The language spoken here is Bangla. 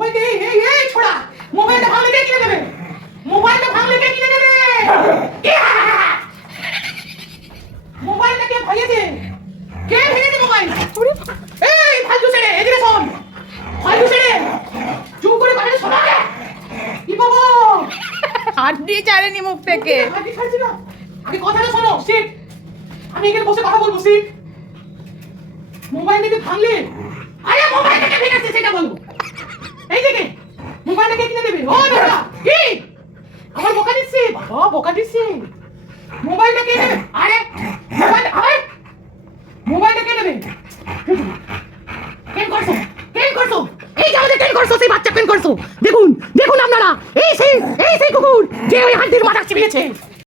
মোবাইল দে, এই ছোড়া, মোবাইলটা ভাঙলে কে কিনে দেবে? মোবাইলটা ভাঙলে কে কিনে দেবে? মোবাইলটা কে ভাঙিয়েছে? কে ভেঙেছে মোবাইল? এই ফালতু ছেড়ে, এদিকে শোন। ফালতু ছেড়ে, চুপ করে কথা শোনা। কি বাবা? হাড্ডি ছাড়েনি মুখ থেকে। হাড্ডি ছাড়ছি না। আগে কথাটা শোনো, সিট। আমি এখানে বসে কথা বলবো, সিট। মোবাইল থেকে ভাঙলে, আরে মোবাইলটা কে ভেঙেছে সেটা বলবো। এই দেখে, মোবাইলটা কে কিনে দেবে? ও দাদা, কি? আমার বোকা দিচ্ছে, বাবা বোকা দিচ্ছে। মোবাইলটা কে নেবে? আরে মোবাইলটা কে নেবে? কেন করছো? কেন করছো? এই যে আমাদের কেন করছো, সেই বাচ্চা কেন করছো? দেখুন দেখুন আপনারা, এই সেই কুকুর যে ওই হাড্ডির মাথা চিবিয়েছে।